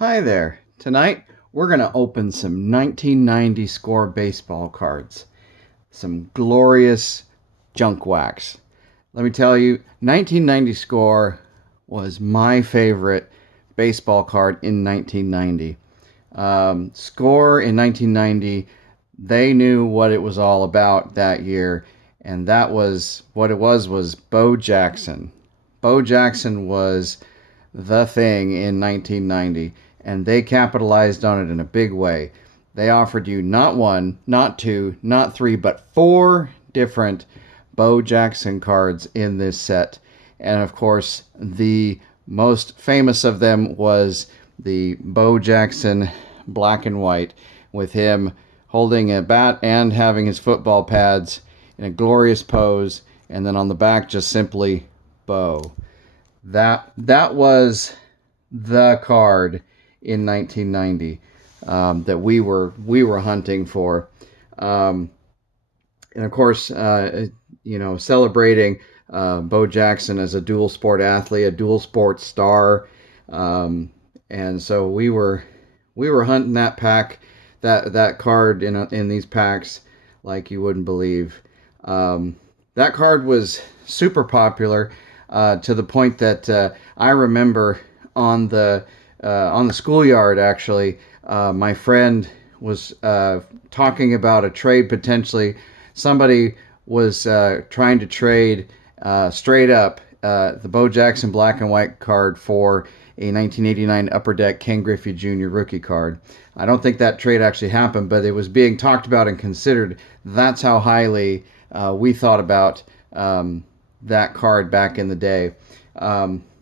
Hi there. Tonight we're going to open some 1990 score baseball cards. Some glorious junk wax. Let me tell you, 1990 score was my favorite baseball card in 1990. Score in 1990, they knew what it was all about that year, and that was what it was Bo Jackson. Bo Jackson was the thing in 1990, and they capitalized on it in a big way. They offered you not one, not two, not three, but four different Bo Jackson cards in this set. And of course, the most famous of them was the Bo Jackson black and white, with him holding a bat and having his football pads in a glorious pose, and then on the back just simply Bo. That was the card in 1990 that we were hunting for, and of course, celebrating Bo Jackson as a dual sport athlete, a dual sport star, and so we were hunting that pack, that card in these packs like you wouldn't believe. That card was super popular, to the point that I remember on the schoolyard, actually, my friend was talking about a trade potentially. Somebody was trying to trade straight up the Bo Jackson black and white card for a 1989 Upper Deck Ken Griffey Jr. rookie card. I don't think that trade actually happened, but it was being talked about and considered. That's how highly we thought about that card back in the day.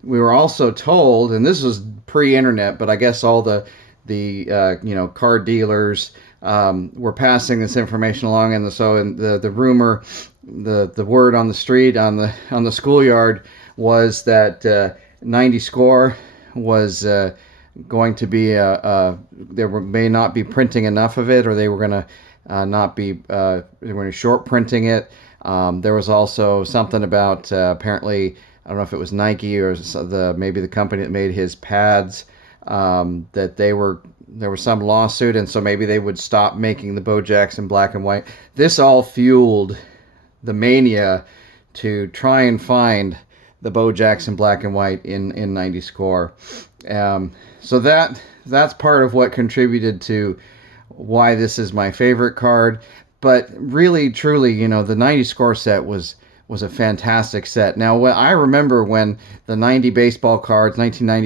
We were also told, and this was pre-internet, but I guess all the card dealers were passing this information along, and the rumor, the word on the street, on the schoolyard, was that 90 score was going to be may not be printing enough of it, or they were going to not be they were going to short printing it. There was also something about apparently, I don't know if it was Nike or maybe the company that made his pads, that there was some lawsuit, and so maybe they would stop making the Bo Jackson black and white. This all fueled the mania to try and find the Bo Jackson black and white in 90 score. So that's part of what contributed to why this is my favorite card. But really, truly, the 90 score set was a fantastic set. Now, I remember when the 1990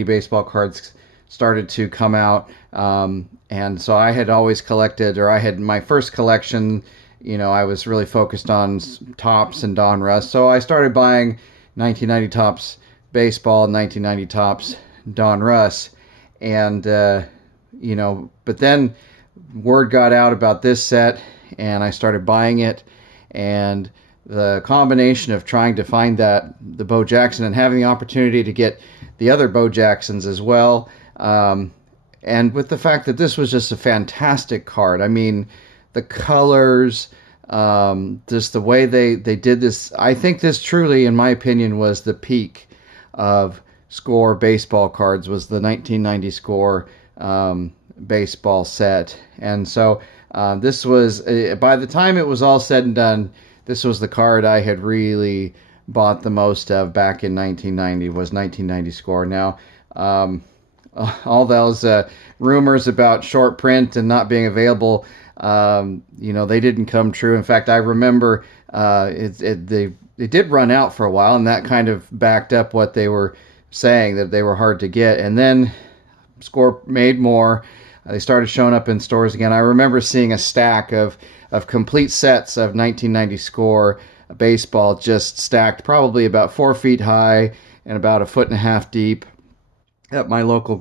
baseball cards started to come out, and so I had always collected, or I had my first collection, I was really focused on Topps and Donruss, so I started buying 1990 Topps baseball, 1990 Topps Donruss, and but then word got out about this set, and I started buying it, and the combination of trying to find the Bo Jackson and having the opportunity to get the other Bo Jacksons as well, and with the fact that this was just a fantastic card. I mean, the colors, just the way they did this. I think this truly, in my opinion, was the peak of score baseball cards, was the 1990 score baseball set. And so this was, by the time it was all said and done, this was the card I had really bought the most of back in 1990, was 1990 score. Now, all those rumors about short print and not being available, they didn't come true. In fact, I remember they did run out for a while, and that kind of backed up what they were saying, that they were hard to get. And then Score made more. They started showing up in stores again. I remember seeing a stack of complete sets of 1990 Score baseball, just stacked probably about 4 feet high and about a foot and a half deep, at my local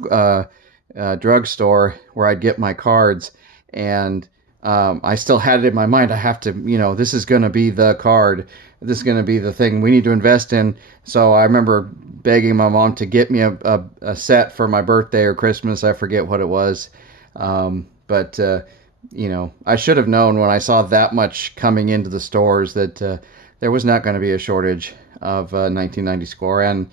drugstore where I'd get my cards. And I still had it in my mind. I have to, this is going to be the card. This is going to be the thing we need to invest in. So I remember begging my mom to get me a set for my birthday or Christmas. I forget what it was. But I should have known when I saw that much coming into the stores that there was not going to be a shortage of 1990 Score. And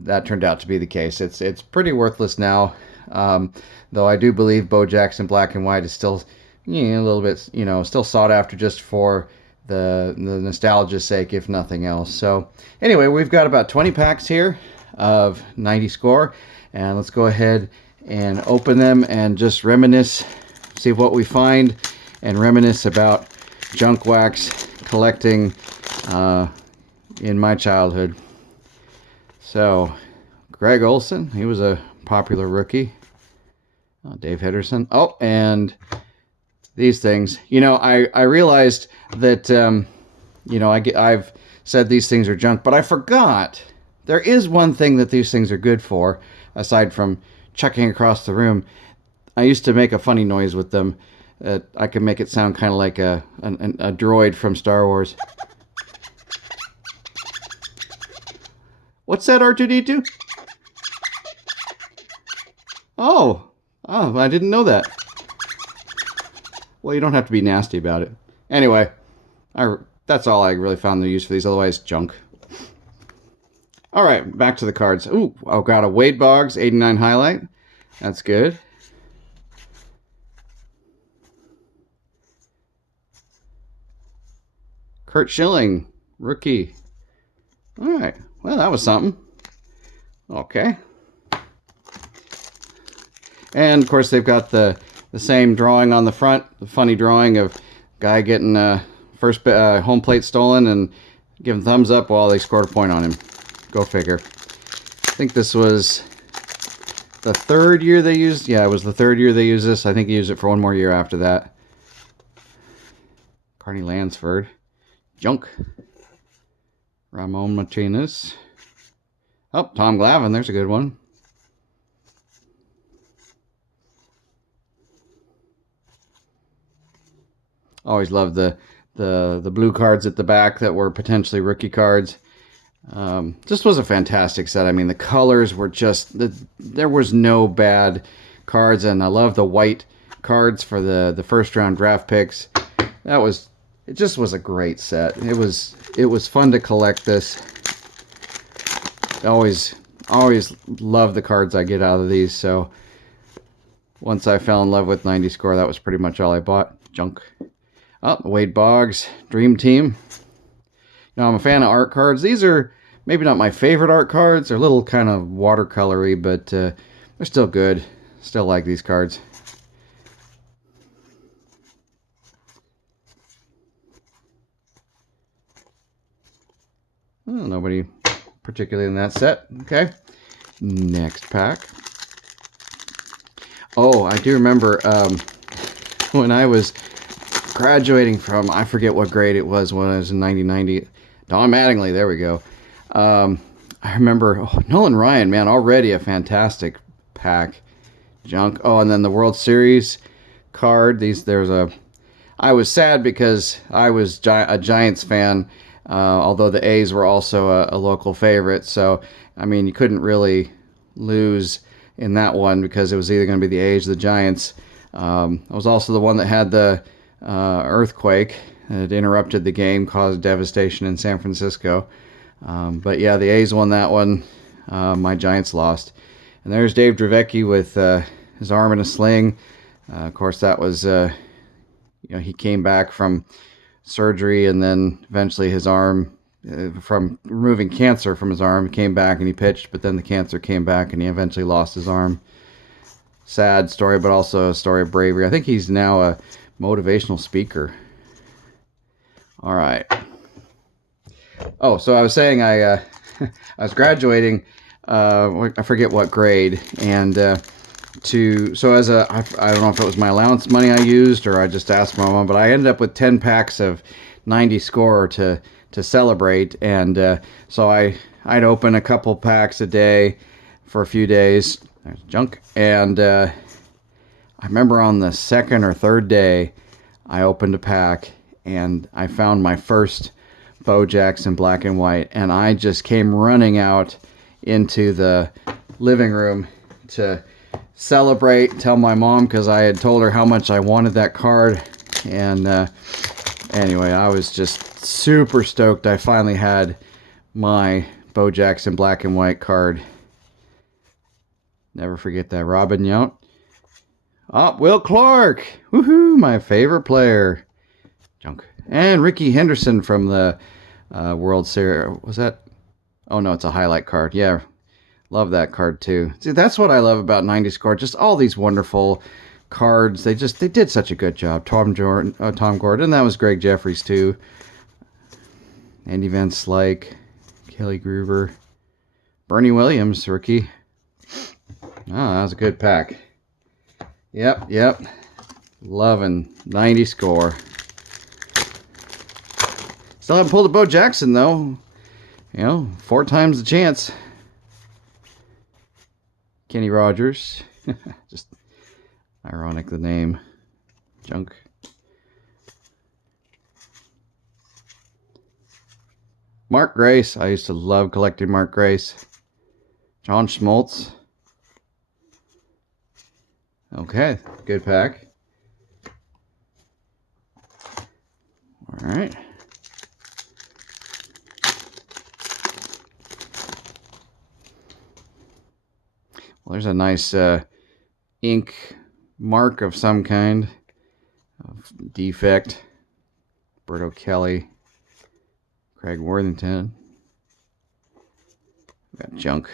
that turned out to be the case. It's pretty worthless now. Though I do believe Bo Jackson Black and White is still, a little bit, still sought after just for the nostalgia's sake, if nothing else. So anyway, we've got about 20 packs here of 90 score, and let's go ahead and open them and just reminisce, see what we find, and reminisce about junk wax collecting in my childhood. So, Greg Olson, he was a popular rookie. Dave Henderson. Oh, and these things. I realized that, I've said these things are junk, but I forgot there is one thing that these things are good for, aside from chucking across the room. I used to make a funny noise with them. I could make it sound kind of like a droid from Star Wars. What's that, R2-D2? Oh, I didn't know that. Well, you don't have to be nasty about it. Anyway, that's all I really found the use for these. Otherwise, junk. All right, back to the cards. Ooh, I've got a Wade Boggs 89 highlight. That's good. Kurt Schilling, rookie. All right, well, that was something. Okay. And, of course, they've got the same drawing on the front. The funny drawing of guy getting first home plate stolen and giving thumbs up while they scored a point on him. Go figure. I think this was the third year they used... Yeah, it was the third year they used this. I think he used it for one more year after that. Carney Lansford. Junk. Ramon Martinez. Oh, Tom Glavine. There's a good one. Always loved the blue cards at the back that were potentially rookie cards. This was a fantastic set. I mean, the colors were just... there was no bad cards, and I love the white cards for the first round draft picks. It just was a great set. It was fun to collect this. Always love the cards I get out of these. So once I fell in love with 90 score, that was pretty much all I bought. Junk. Oh, Wade Boggs Dream Team. I'm a fan of art cards. These are maybe not my favorite art cards. They're a little kind of watercolory, but they're still good. Still like these cards. Well, nobody particularly in that set. Okay. Next pack. Oh, I do remember when I was graduating from, I forget what grade it was when I was in 1990. Don Mattingly, there we go. I remember Nolan Ryan, man, already a fantastic pack. Junk. Oh, and then the World Series card. I was sad because I was a Giants fan, although the A's were also a local favorite. So, I mean, you couldn't really lose in that one because it was either going to be the A's or the Giants. I was also the one that had the earthquake that interrupted the game, caused devastation in San Francisco. But yeah, the A's won that one. My Giants lost. And there's Dave Dravecky with his arm in a sling. Of course, that was, he came back from surgery, and then eventually his arm, from removing cancer from his arm, came back and he pitched, but then the cancer came back and he eventually lost his arm. Sad story, but also a story of bravery. I think he's now a motivational speaker. All right. Oh, so I was saying I was graduating, I forget what grade, and I don't know if it was my allowance money I used or I just asked my mom, but I ended up with 10 packs of 90 score to celebrate, and so I'd open a couple packs a day for a few days. There's junk. And I remember on the second or third day, I opened a pack and I found my first Bo Jackson black and white, and I just came running out into the living room to celebrate, tell my mom, because I had told her how much I wanted that card. And anyway, I was just super stoked I finally had my Bo Jackson black and white card. Never forget that. Robin Yount. Oh, Will Clark. Woohoo, my favorite player. Junk. And Ricky Henderson from the World Series. Was that? Oh, no, it's a highlight card. Yeah, love that card too. See, that's what I love about 90s card. Just all these wonderful cards. They did such a good job. Tom Gordon. That was Greg Jeffries too. Andy Van Slyke. Kelly Gruber. Bernie Williams, rookie. Oh, that was a good pack. Yep. Loving 90 score. Still haven't pulled a Bo Jackson, though. 4 times the chance. Kenny Rogers. Just ironic, the name. Junk. Mark Grace. I used to love collecting Mark Grace. John Schmaltz. Okay, good pack. All right. Well, there's a nice ink mark of some kind. Defect. Berto Kelly. Craig Worthington. We got junk.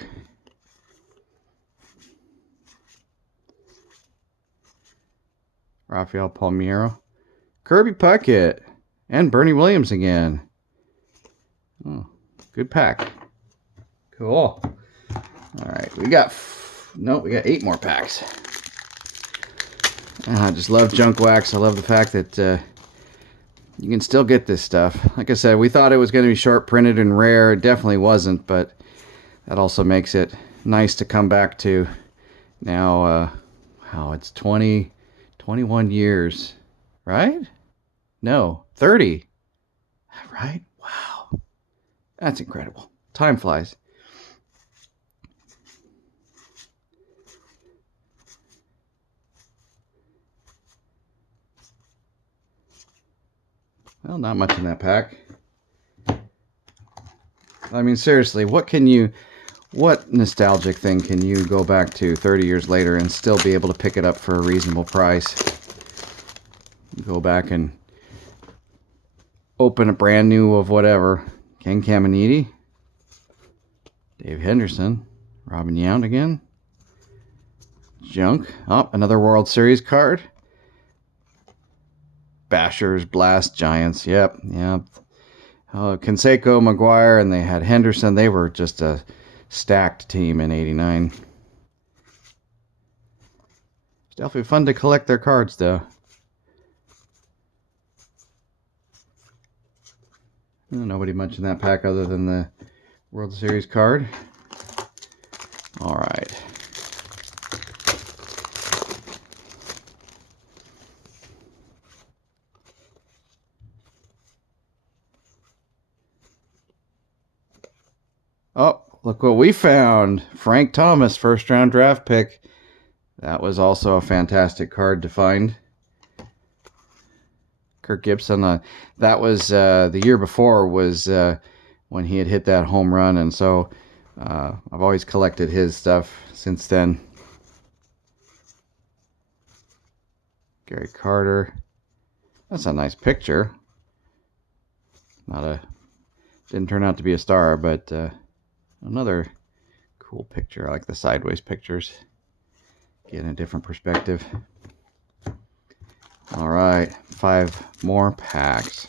Rafael Palmeiro. Kirby Puckett. And Bernie Williams again. Oh, good pack. Cool. All right, we got 8 more packs. I just love junk wax. I love the fact that you can still get this stuff. Like I said, we thought it was going to be short printed and rare. It definitely wasn't, but that also makes it nice to come back to. Now, it's 21 years, right? No, 30. Right? Wow. That's incredible. Time flies. Well, not much in that pack. I mean, seriously, what nostalgic thing can you go back to 30 years later and still be able to pick it up for a reasonable price? Go back and open a brand new of whatever. Ken Caminiti. Dave Henderson. Robin Yount again. Junk. Oh, another World Series card. Bashers, Blast, Giants. Yep. Canseco, McGuire, and they had Henderson. They were just a stacked team in '89. It's definitely fun to collect their cards, though. Nobody much in that pack other than the World Series card. All right. Oh, look what we found. Frank Thomas, first round draft pick. That was also a fantastic card to find. Kirk Gibson, that was the year before was when he had hit that home run, and so I've always collected his stuff since then. Gary Carter. That's a nice picture. Didn't turn out to be a star, but another cool picture. I like the sideways pictures. Getting a different perspective. All right, 5 more packs.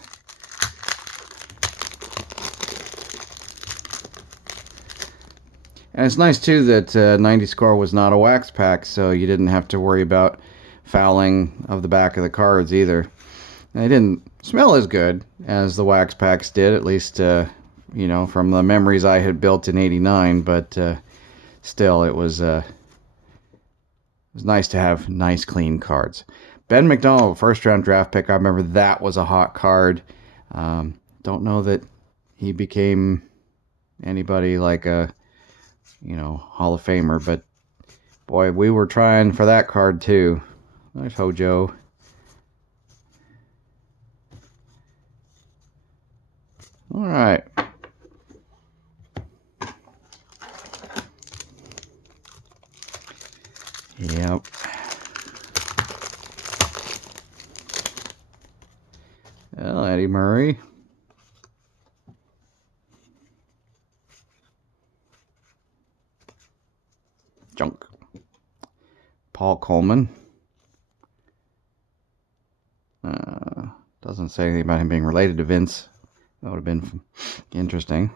And it's nice too that 90 score was not a wax pack, so you didn't have to worry about fouling of the back of the cards either. They didn't smell as good as the wax packs did, at least from the memories I had built in '89. But still, it was nice to have nice, clean cards. Ben McDonald, first round draft pick. I remember that was a hot card. Don't know that he became anybody like a Hall of Famer, but boy, we were trying for that card too. Nice Hojo. All right. Yep. Well, Eddie Murray. Junk. Paul Coleman. Doesn't say anything about him being related to Vince. That would have been interesting.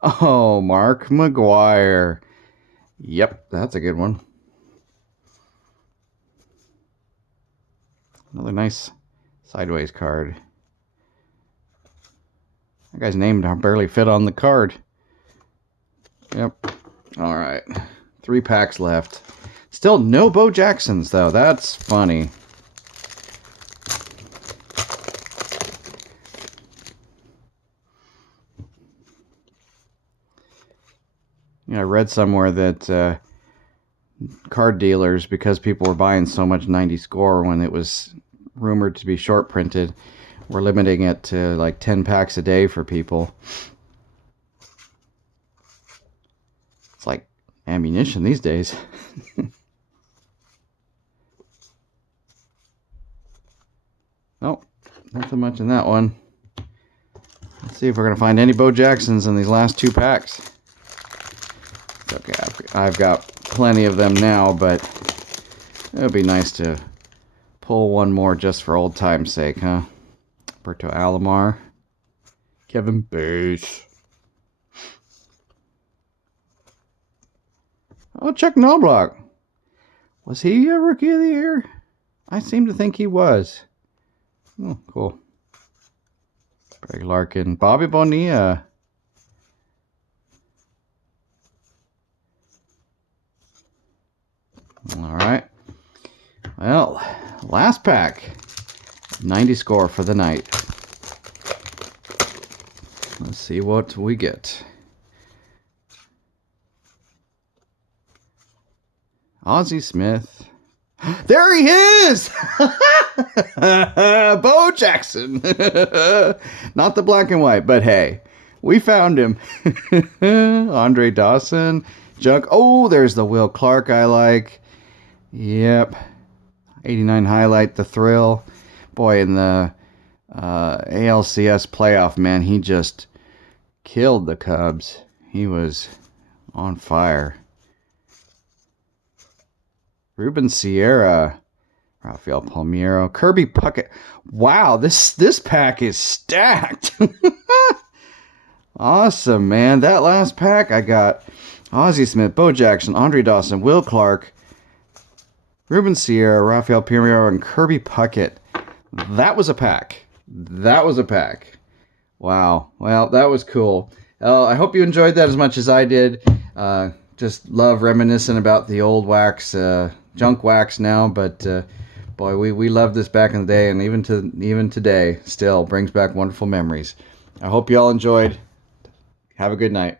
Oh, Mark McGuire. Yep, that's a good one. Another nice sideways card. That guy's name barely fit on the card. Yep. All right. 3 packs left. Still no Bo Jacksons, though. That's funny. You know, I read somewhere that card dealers, because people were buying so much 90 score when it was rumored to be short printed, were limiting it to like 10 packs a day for people. It's like ammunition these days. Nope, nothing much in that one. Let's see if we're going to find any Bo Jacksons in these last 2 packs. Okay, I've got plenty of them now, but it would be nice to pull one more just for old time's sake, huh? Berto Alomar. Kevin Bass. Oh, Chuck Knobloch. Was he a Rookie of the Year? I seem to think he was. Oh, cool. Greg Larkin. Bobby Bonilla. All right. Well, last pack. 90 score for the night. Let's see what we get. Ozzie Smith. There he is! Bo Jackson. Not the black and white, but hey, we found him. Andre Dawson. Junk. Oh, there's the Will Clark I like. Yep. 89 highlight, the thrill. Boy, in the ALCS playoff, man, he just killed the Cubs. He was on fire. Ruben Sierra. Rafael Palmeiro. Kirby Puckett. Wow, this pack is stacked. Awesome, man. That last pack, I got Ozzie Smith, Bo Jackson, Andre Dawson, Will Clark, Ruben Sierra, Rafael Palmeiro, and Kirby Puckett. That was a pack. That was a pack. Wow. Well, that was cool. I hope you enjoyed that as much as I did. Just love reminiscing about the old wax, junk wax now, but boy, we loved this back in the day, and even today, still brings back wonderful memories. I hope you all enjoyed. Have a good night.